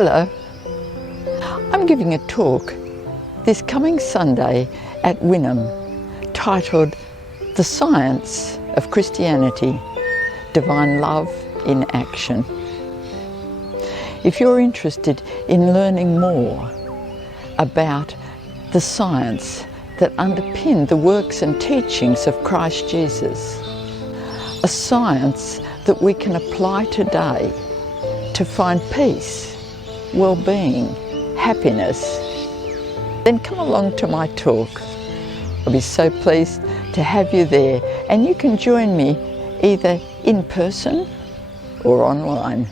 Hello, I'm giving a talk this coming Sunday at Wynnum titled The Science of Christianity, Divine Love in Action. If you're interested in learning more about the science that underpin the works and teachings of Christ Jesus, a science that we can apply today to find peace, well-being, happiness, then come along to my talk. I'll be so pleased to have you there, and you can join me either in person or online.